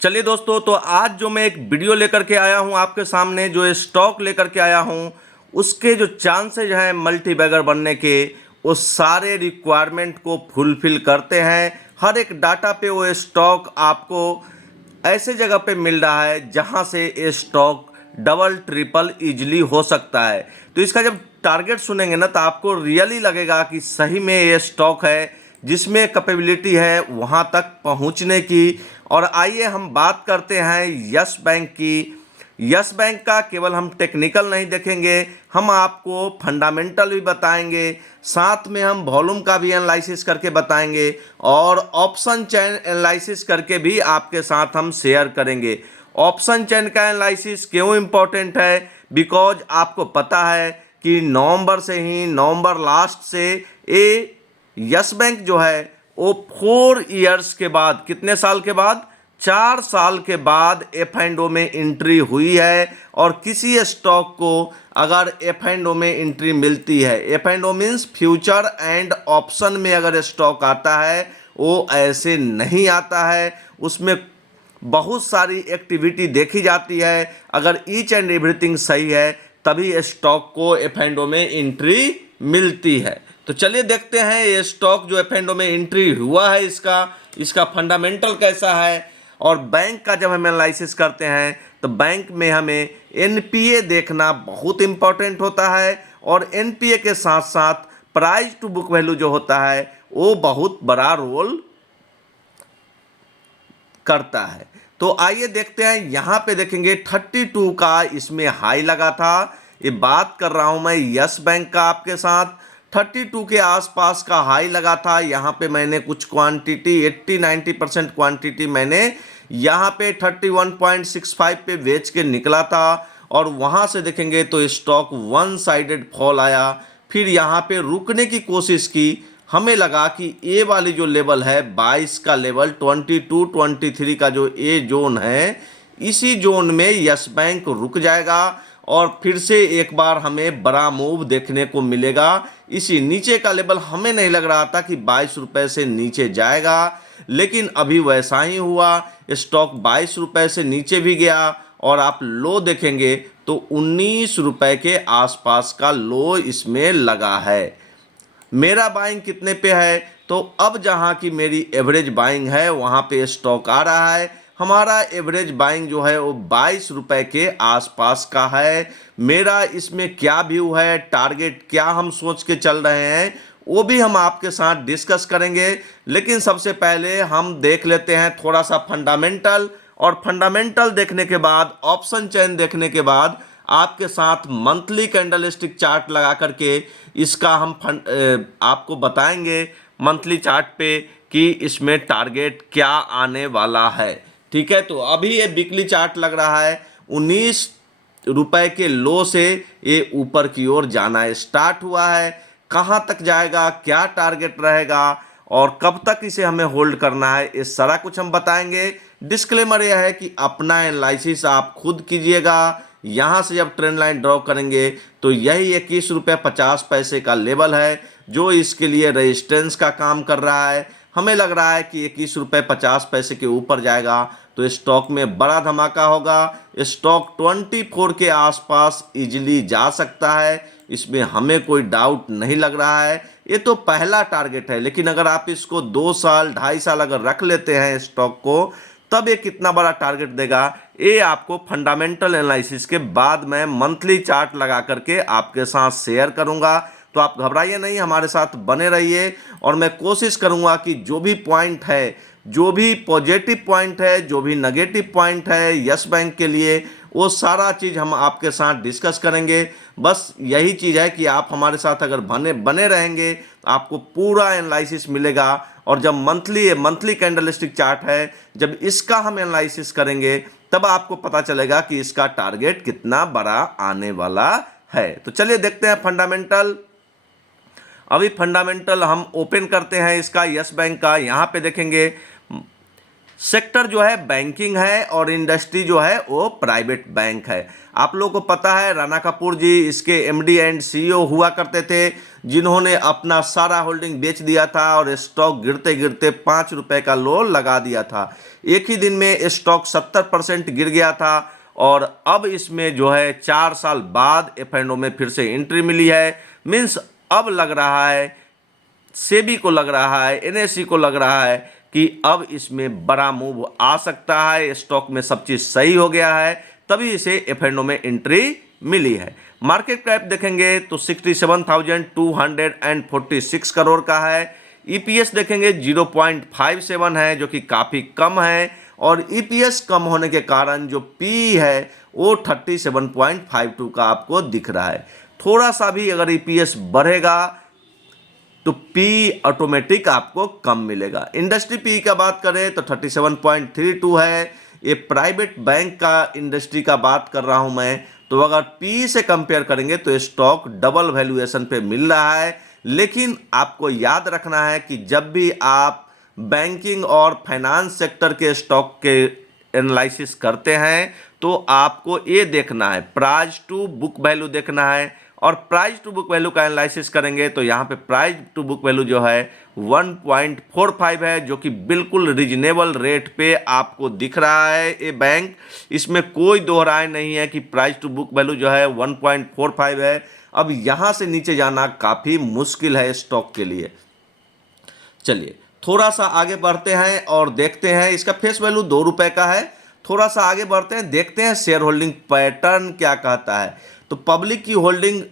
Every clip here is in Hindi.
चलिए दोस्तों, तो आज जो मैं एक वीडियो लेकर के आया हूं आपके सामने, जो स्टॉक लेकर के आया हूं, उसके जो चांसेज हैं मल्टी बैगर बनने के, वो सारे रिक्वायरमेंट को फुलफिल करते हैं। हर एक डाटा पे वो स्टॉक आपको ऐसे जगह पे मिल रहा है जहां से ये स्टॉक डबल ट्रिपल इजीली हो सकता है। तो इसका जब टारगेट सुनेंगे ना, तो आपको रियली लगेगा कि सही में ये स्टॉक है जिसमें कैपेबिलिटी है वहां तक पहुंचने की। और आइए हम बात करते हैं यस बैंक की। यस बैंक का केवल हम टेक्निकल नहीं देखेंगे, हम आपको फंडामेंटल भी बताएंगे, साथ में हम वॉल्यूम का भी एनालिसिस करके बताएंगे और ऑप्शन चेन एनालिसिस करके भी आपके साथ हम शेयर करेंगे। ऑप्शन चेन का एनालिसिस क्यों इम्पोर्टेंट है? बिकॉज आपको पता है कि नवंबर से ही, नवंबर लास्ट से ये यस बैंक जो है वो 4 इयर्स के बाद, कितने साल के बाद? 4 साल के बाद एफ एंड ओ में एंट्री हुई है। और किसी स्टॉक को अगर एफ एंड ओ में एंट्री मिलती है, F and O means future and option में अगर स्टॉक आता है, वो ऐसे नहीं आता है, उसमें बहुत सारी एक्टिविटी देखी जाती है। अगर ईच एंड एवरीथिंग सही है तभी स्टॉक को एफ एंड ओ में एंट्री मिलती है। तो चलिए देखते हैं ये स्टॉक जो एफ एंड ओ में एंट्री हुआ है, इसका फंडामेंटल कैसा है। और बैंक का जब हम एनालिसिस करते हैं तो बैंक में हमें एनपीए देखना बहुत इंपॉर्टेंट होता है, और एनपीए के साथ साथ प्राइस टू बुक वैल्यू जो होता है वो बहुत बड़ा रोल करता है। तो आइए देखते हैं, यहां पे देखेंगे 32 का इसमें हाई लगा था। ये बात कर रहा हूं मैं यस बैंक का आपके साथ। 32 के आसपास का हाई लगा था। यहां पे मैंने कुछ क्वांटिटी 80-90% क्वांटिटी मैंने यहां पे 31.65 पे बेच के निकला था। और वहां से देखेंगे तो स्टॉक वन साइडेड फॉल आया, फिर यहां पे रुकने की कोशिश की। हमें लगा कि ए वाली जो लेवल है 22 का लेवल, 22-23 का जो ए जोन है, इसी जोन में यस बैंक रुक जाएगा और फिर से एक बार हमें बड़ा मूव देखने को मिलेगा। इसी नीचे का लेवल हमें नहीं लग रहा था कि 22 रुपए से नीचे जाएगा, लेकिन अभी वैसा ही हुआ। स्टॉक 22 रुपए से नीचे भी गया और आप लो देखेंगे तो 19 रुपए के आसपास का लो इसमें लगा है। मेरा बाइंग कितने पे है? तो अब जहां की मेरी एवरेज बाइंग है वहां पे स्टॉक आ रहा है। हमारा एवरेज बाइंग जो है वो 22 रुपए के आसपास का है। मेरा इसमें क्या व्यू है, टारगेट क्या हम सोच के चल रहे हैं, वो भी हम आपके साथ डिस्कस करेंगे। लेकिन सबसे पहले हम देख लेते हैं थोड़ा सा फंडामेंटल, और फंडामेंटल देखने के बाद, ऑप्शन चेन देखने के बाद आपके साथ मंथली कैंडलस्टिक चार्ट लगा करके इसका हम आपको बताएंगे मंथली चार्ट पे कि इसमें टारगेट क्या आने वाला है। ठीक है, तो अभी ये वीकली चार्ट लग रहा है 19 रुपए के लो से ये ऊपर की ओर जाना स्टार्ट हुआ है। कहाँ तक जाएगा, क्या टारगेट रहेगा और कब तक इसे हमें होल्ड करना है, ये सारा कुछ हम बताएंगे। डिस्क्लेमर यह है कि अपना एनालिसिस आप खुद कीजिएगा। यहाँ से जब ट्रेंड लाइन ड्रॉ करेंगे तो यही 21 रुपये 50 पैसे का लेवल है जो इसके लिए रेजिस्टेंस का काम कर रहा है। हमें लग रहा है कि 21 रुपये 50 पैसे के ऊपर जाएगा तो स्टॉक में बड़ा धमाका होगा। स्टॉक 24 के आसपास इजीली जा सकता है, इसमें हमें कोई डाउट नहीं लग रहा है। ये तो पहला टारगेट है, लेकिन अगर आप इसको 2 साल 2.5 साल अगर रख लेते हैं स्टॉक को, तब ये कितना बड़ा टारगेट देगा, ये आपको फंडामेंटल एनालिसिस के बाद मैं मंथली चार्ट लगा करके आपके साथ शेयर करूंगा। तो आप घबराइए नहीं, हमारे साथ बने रहिए और मैं कोशिश करूंगा कि जो भी पॉइंट है, जो भी पॉजिटिव पॉइंट है, जो भी नेगेटिव पॉइंट है यस बैंक के लिए, वो सारा चीज़ हम आपके साथ डिस्कस करेंगे। बस यही चीज़ है कि आप हमारे साथ अगर बने रहेंगे तो आपको पूरा एनालिसिस मिलेगा। और जब मंथली कैंडलस्टिक चार्ट है, जब इसका हम एनालिसिस करेंगे तब आपको पता चलेगा कि इसका टारगेट कितना बड़ा आने वाला है। तो चलिए देखते हैं फंडामेंटल। अभी फंडामेंटल हम ओपन करते हैं इसका, यस बैंक का। यहाँ पे देखेंगे सेक्टर जो है बैंकिंग है और इंडस्ट्री जो है वो प्राइवेट बैंक है। आप लोगों को पता है राणा कपूर जी इसके एमडी एंड सीईओ हुआ करते थे, जिन्होंने अपना सारा होल्डिंग बेच दिया था और स्टॉक गिरते गिरते 5 रुपए का लो लगा दिया था। एक ही दिन में स्टॉक 70% गिर गया था और अब इसमें जो है 4 साल बाद एफ&ओ में फिर से एंट्री मिली है। मीन्स अब लग रहा है, सेबी को लग रहा है, एनएसई को लग रहा है कि अब इसमें बड़ा मूव आ सकता है, स्टॉक में सब चीज़ सही हो गया है, तभी इसे एफ&ओ में एंट्री मिली है। मार्केट कैप देखेंगे तो 67,246 करोड़ का है। ईपीएस देखेंगे 0.57 है, जो कि काफ़ी कम है, और ईपीएस कम होने के कारण जो पी है वो 37.52 का आपको दिख रहा है। थोड़ा सा भी अगर ईपीएस बढ़ेगा तो पी ऑटोमेटिक आपको कम मिलेगा। इंडस्ट्री पी का बात करें तो 37.32 है। ये प्राइवेट बैंक का इंडस्ट्री का बात कर रहा हूं मैं, तो अगर पी से कंपेयर करेंगे तो स्टॉक डबल वैल्यूएशन पे मिल रहा है। लेकिन आपको याद रखना है कि जब भी आप बैंकिंग और फाइनेंस सेक्टर के स्टॉक के एनालिसिस करते हैं तो आपको ये देखना है, प्राइस टू बुक वैल्यू देखना है। और प्राइस टू बुक वैल्यू का एनालिसिस करेंगे तो यहाँ पे प्राइस टू बुक वैल्यू जो है 1.45 है, जो कि बिल्कुल रीजनेबल रेट पे आपको दिख रहा है ये बैंक। इसमें कोई दो राय नहीं है कि प्राइस टू बुक वैल्यू जो है 1.45 है। अब यहाँ से नीचे जाना काफ़ी मुश्किल है स्टॉक के लिए। चलिए थोड़ा सा आगे बढ़ते हैं और देखते हैं, इसका फेस वैल्यू 2 रुपए का है। थोड़ा सा आगे बढ़ते हैं, देखते हैं शेयर होल्डिंग पैटर्न क्या कहता है। तो पब्लिक की होल्डिंग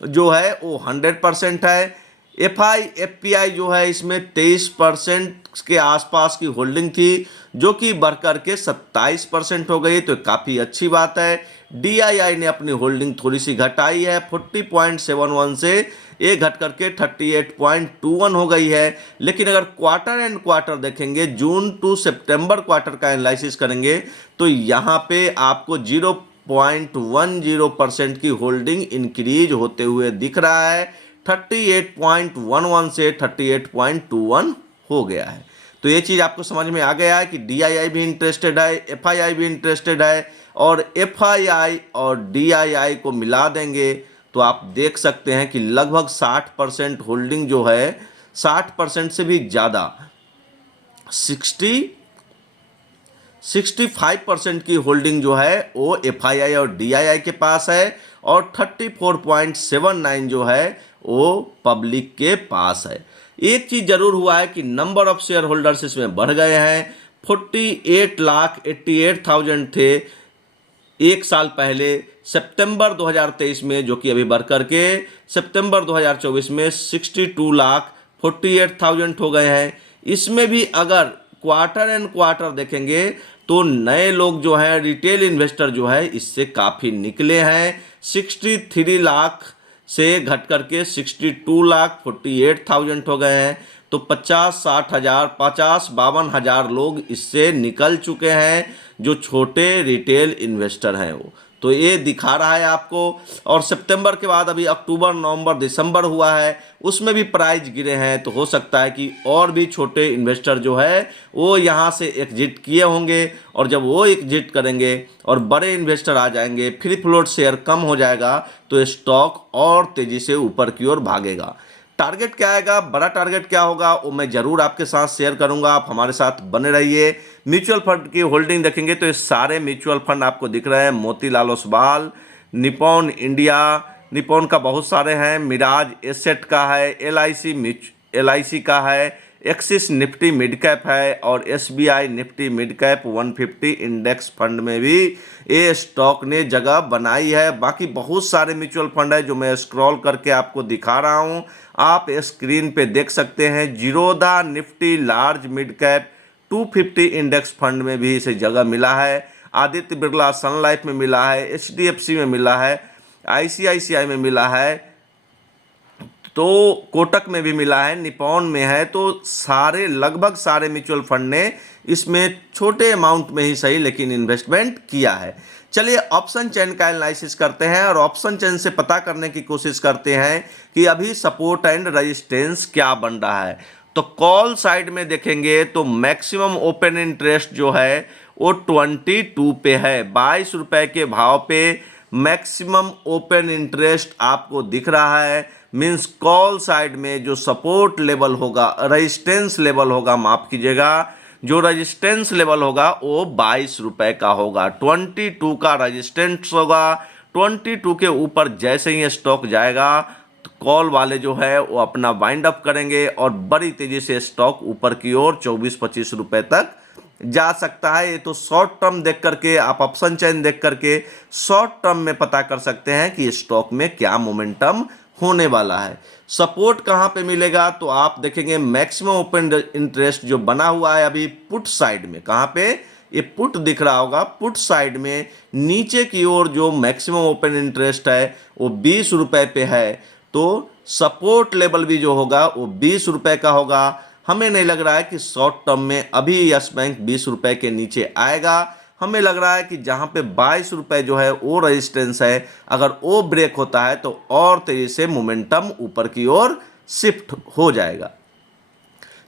जो है वो 100% है। एफपीआई जो है इसमें 23% के आसपास की होल्डिंग थी, जो कि बढ़कर के 27% हो गई, तो काफ़ी अच्छी बात है। डीआईआई ने अपनी होल्डिंग थोड़ी सी घटाई है, 40.71 से ये घट करके 38.21 हो गई है। लेकिन अगर क्वार्टर एंड क्वार्टर देखेंगे, जून टू सितंबर क्वार्टर का एनालिसिस करेंगे तो यहाँ पे आपको 0.10% की होल्डिंग इंक्रीज होते हुए दिख रहा है। 38.11 से 38.21 हो गया है। तो ये चीज़ आपको समझ में आ गया है कि डीआईआई भी इंटरेस्टेड है, एफआईआई भी इंटरेस्टेड है, और एफआईआई और डीआईआई को मिला देंगे तो आप देख सकते हैं कि लगभग 60% होल्डिंग जो है, 60% से भी ज़्यादा 65% की होल्डिंग जो है वो एफआईआई और डीआईआई के पास है, और 34.79 जो है वो पब्लिक के पास है। एक चीज़ जरूर हुआ है कि नंबर ऑफ शेयर होल्डर्स इसमें बढ़ गए हैं। 48,88,000 थे एक साल पहले सितंबर 2023 में, जो कि अभी बढ़ करके सितंबर 2024 में 62,48,000 हो गए हैं। इसमें भी अगर क्वार्टर एंड क्वार्टर देखेंगे तो नए लोग जो हैं, रिटेल इन्वेस्टर जो है, इससे काफ़ी निकले हैं। 63 लाख से घट करके 62,48,000 हो गए हैं। तो 50-60 हज़ार 50-52 लोग इससे निकल चुके हैं, जो छोटे रिटेल इन्वेस्टर हैं वो। तो ये दिखा रहा है आपको। और सितंबर के बाद अभी अक्टूबर, नवंबर, दिसंबर हुआ है, उसमें भी प्राइस गिरे हैं, तो हो सकता है कि और भी छोटे इन्वेस्टर जो है वो यहाँ से एग्जिट किए होंगे, और जब वो एग्जिट करेंगे और बड़े इन्वेस्टर आ जाएंगे, फ्री फ्लोट शेयर कम हो जाएगा, तो स्टॉक और तेज़ी से ऊपर की ओर भागेगा। टारगेट क्या आएगा, बड़ा टारगेट क्या होगा, वो मैं ज़रूर आपके साथ शेयर करूंगा। आप हमारे साथ बने रहिए। म्यूचुअल फंड की होल्डिंग देखेंगे तो ये सारे म्यूचुअल फंड आपको दिख रहे हैं। Motilal Oswal, Nippon India, Nippon का बहुत सारे हैं, मिराज एसेट का है, एलआईसी का है, एक्सिस निफ्टी मिड कैप है, और SBI Nifty mid cap 150 index fund में भी ये स्टॉक ने जगह बनाई है। बाकी बहुत सारे म्यूचुअल फंड है जो मैं स्क्रॉल करके आपको दिखा रहा हूँ, आप स्क्रीन पे देख सकते हैं। Zerodha Nifty large mid cap 250 index fund में भी इसे जगह मिला है। आदित्य बिरला सन लाइफ में मिला है, एचडीएफसी में मिला है, आईसीआईसीआई में मिला है, तो कोटक में भी मिला है, निपॉन में है। तो सारे लगभग सारे म्यूचुअल फंड ने इसमें छोटे अमाउंट में ही सही लेकिन इन्वेस्टमेंट किया है। चलिए ऑप्शन चेन का एनालिसिस करते हैं और ऑप्शन चेन से पता करने की कोशिश करते हैं कि अभी सपोर्ट एंड रेजिस्टेंस क्या बन रहा है। तो कॉल साइड में देखेंगे तो मैक्सिमम ओपन इंटरेस्ट जो है वो 22 पे है। 22 रुपए के भाव पे मैक्सिमम ओपन इंटरेस्ट आपको दिख रहा है। मींस कॉल साइड में जो सपोर्ट लेवल होगा, रेजिस्टेंस लेवल होगा, माफ कीजिएगा, जो रेजिस्टेंस लेवल होगा वो 22 रुपए का होगा। 22 का रेजिस्टेंस होगा। 22 के ऊपर जैसे ही स्टॉक जाएगा तो कॉल वाले जो है वो अपना वाइंड अप करेंगे और बड़ी तेजी से स्टॉक ऊपर की ओर 24-25 रुपए तक जा सकता है। ये तो शॉर्ट टर्म देख करके, आप ऑप्शन चेन देख करके शॉर्ट टर्म में पता कर सकते हैं कि स्टॉक में क्या मोमेंटम होने वाला है। सपोर्ट कहां पे मिलेगा तो आप देखेंगे मैक्सिमम ओपन इंटरेस्ट जो बना हुआ है अभी पुट साइड में, कहां पे, ये पुट दिख रहा होगा, पुट साइड में नीचे की ओर जो मैक्सिमम ओपन इंटरेस्ट है वो 20 रुपए पे है। तो सपोर्ट लेवल भी जो होगा वो 20 रुपए का होगा। हमें नहीं लग रहा है कि शॉर्ट टर्म में अभी यस बैंक 20 रुपए के नीचे आएगा। हमें लग रहा है कि जहां पे 22 रुपए जो है वो रेजिस्टेंस है, अगर वो ब्रेक होता है तो और तेजी से मोमेंटम ऊपर की ओर शिफ्ट हो जाएगा।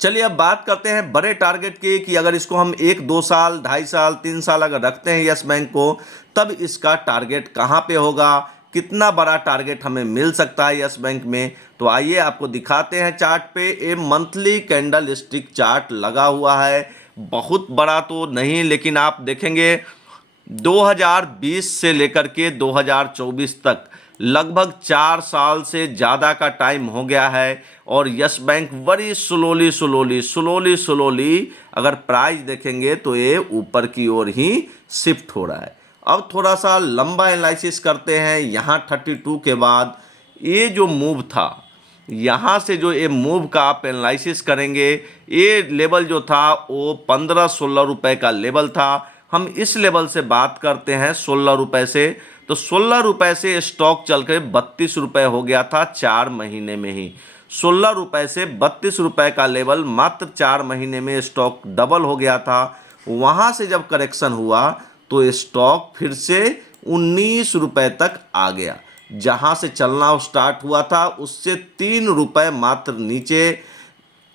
चलिए अब बात करते हैं बड़े टारगेट की कि अगर इसको हम 1-2 साल, 2.5 साल, 3 साल अगर रखते हैं यस बैंक को, तब इसका टारगेट कहां पे होगा, कितना बड़ा टारगेट हमें मिल सकता है यस बैंक में। तो आइए आपको दिखाते हैं चार्ट पे। ये मंथली कैंडल स्टिक चार्ट लगा हुआ है, बहुत बड़ा तो नहीं, लेकिन आप देखेंगे 2020 से लेकर के 2024 तक लगभग 4 साल से ज़्यादा का टाइम हो गया है और यस बैंक बड़ी स्लोली अगर प्राइस देखेंगे तो ये ऊपर की ओर ही शिफ्ट हो रहा है। अब थोड़ा सा लंबा एनालिसिस करते हैं। यहाँ 32 के बाद ये जो मूव था, यहाँ से जो ये मूव का आप एनालिसिस करेंगे, ये लेवल जो था वो 15-16 रुपए का लेवल था। हम इस लेवल से बात करते हैं 16 रुपए से, तो 16 रुपए से स्टॉक चल के 32 रुपए हो गया था 4 महीने में ही। 16 रुपए से 32 रुपए का लेवल मात्र 4 महीने में स्टॉक डबल हो गया था। वहाँ से जब करेक्शन हुआ तो स्टॉक फिर से 19 रुपए तक आ गया। जहाँ से चलना स्टार्ट हुआ था उससे 3 रुपए मात्र नीचे,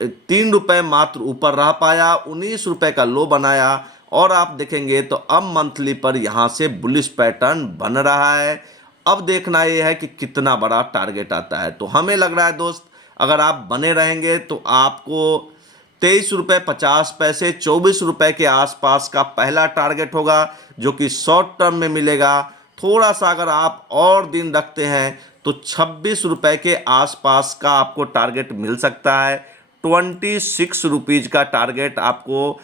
3 रुपए मात्र ऊपर रह पाया, 19 रुपए का लो बनाया। और आप देखेंगे तो अब मंथली पर यहाँ से बुलिश पैटर्न बन रहा है। अब देखना ये है कि कितना बड़ा टारगेट आता है। तो हमें लग रहा है दोस्त, अगर आप बने रहेंगे तो आपको 23 रुपये 50 पैसे, 24 रुपये के आसपास का पहला टारगेट होगा जो कि शॉर्ट टर्म में मिलेगा। थोड़ा सा अगर आप और दिन रखते हैं तो 26 रुपये के आसपास का आपको टारगेट मिल सकता है। 26 रुपीज़ का टारगेट आपको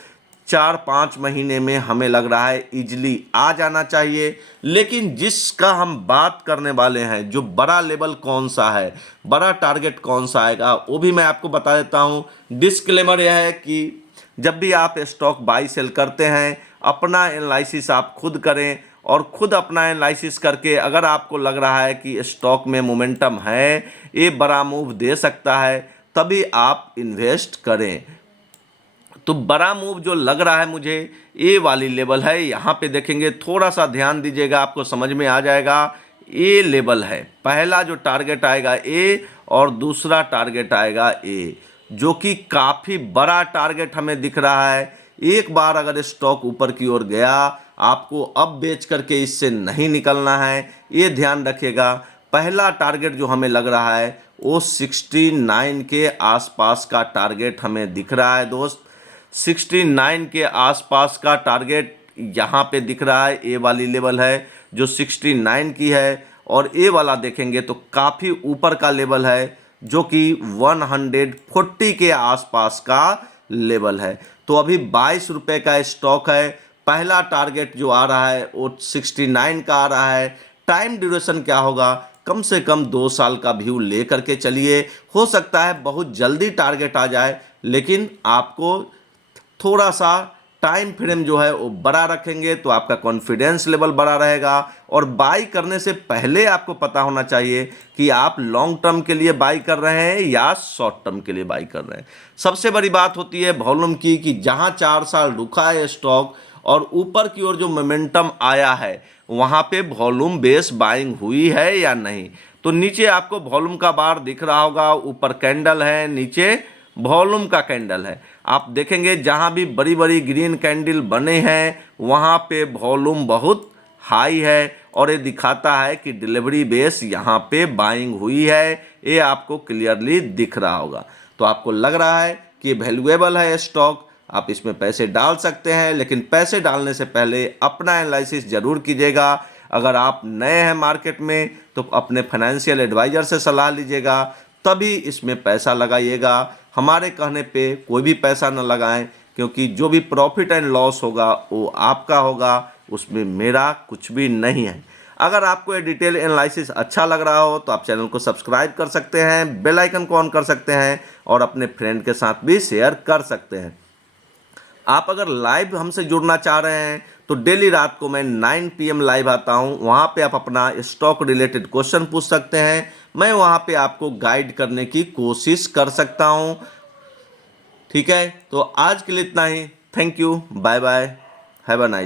4-5 महीने में हमें लग रहा है इजीली आ जाना चाहिए। लेकिन जिसका हम बात करने वाले हैं, जो बड़ा लेवल कौन सा है, बड़ा टारगेट कौन सा आएगा, वो भी मैं आपको बता देता हूँ। डिस्क्लेमर यह है कि जब भी आप स्टॉक बाई सेल करते हैं, अपना एनालिसिस आप खुद करें और खुद अपना एनालिसिस करके अगर आपको लग रहा है कि स्टॉक में मोमेंटम है, ये बड़ा मूव दे सकता है, तभी आप इन्वेस्ट करें। तो बड़ा मूव जो लग रहा है मुझे, ये वाली लेवल है। यहाँ पे देखेंगे, थोड़ा सा ध्यान दीजिएगा, आपको समझ में आ जाएगा। ये लेवल है, पहला जो टारगेट आएगा ए और दूसरा टारगेट आएगा ए, जो कि काफ़ी बड़ा टारगेट हमें दिख रहा है। एक बार अगर स्टॉक ऊपर की ओर गया, आपको अब बेच करके इससे नहीं निकलना है, ये ध्यान रखिएगा। पहला टारगेट जो हमें लग रहा है वो 69 के आसपास का टारगेट हमें दिख रहा है दोस्त। 69 के आसपास का टारगेट यहाँ पे दिख रहा है। ए वाली लेवल है जो 69 की है, और ए वाला देखेंगे तो काफ़ी ऊपर का लेवल है जो कि 140 के आसपास का लेवल है। तो अभी 22 रुपये का स्टॉक है। पहला टारगेट जो आ रहा है वो 69 का आ रहा है। टाइम ड्यूरेशन क्या होगा, कम से कम 2 साल का व्यू ले करके चलिए। हो सकता है बहुत जल्दी टारगेट आ जाए, लेकिन आपको थोड़ा सा टाइम फ्रेम जो है वो बड़ा रखेंगे तो आपका कॉन्फिडेंस लेवल बड़ा रहेगा। और बाई करने से पहले आपको पता होना चाहिए कि आप लॉन्ग टर्म के लिए बाई कर रहे हैं या शॉर्ट टर्म के लिए बाई कर रहे हैं। सबसे बड़ी बात होती है वॉल्यूम की, कि जहां 4 साल रुका है स्टॉक और ऊपर की ओर जो मोमेंटम आया है, वहां पे वॉल्यूम बेस बाइंग हुई है या नहीं। तो नीचे आपको वॉल्यूम का बार दिख रहा होगा, ऊपर कैंडल है, नीचे वॉल्यूम का कैंडल है। आप देखेंगे जहाँ भी बड़ी बड़ी ग्रीन कैंडल बने हैं वहाँ पे वॉल्यूम बहुत हाई है और ये दिखाता है कि डिलीवरी बेस यहाँ पे बाइंग हुई है। ये आपको क्लियरली दिख रहा होगा। तो आपको लग रहा है कि ये वैल्यूएबल है स्टॉक, आप इसमें पैसे डाल सकते हैं, लेकिन पैसे डालने से पहले अपना एनालिसिस जरूर कीजिएगा। अगर आप नए हैं मार्केट में तो अपने फाइनेंशियल एडवाइजर से सलाह लीजिएगा, तभी इसमें पैसा लगाइएगा। हमारे कहने पे कोई भी पैसा न लगाएं, क्योंकि जो भी प्रॉफिट एंड लॉस होगा वो आपका होगा, उसमें मेरा कुछ भी नहीं है। अगर आपको ये डिटेल एनालिसिस अच्छा लग रहा हो तो आप चैनल को सब्सक्राइब कर सकते हैं, बेल आइकन को ऑन कर सकते हैं और अपने फ्रेंड के साथ भी शेयर कर सकते हैं। आप अगर लाइव हमसे जुड़ना चाह रहे हैं तो डेली रात को मैं 9 PM लाइव आता हूं। वहां पे आप अपना स्टॉक रिलेटेड क्वेश्चन पूछ सकते हैं, मैं वहां पे आपको गाइड करने की कोशिश कर सकता हूं। ठीक है, तो आज के लिए इतना ही। Thank you, bye bye, have a nice.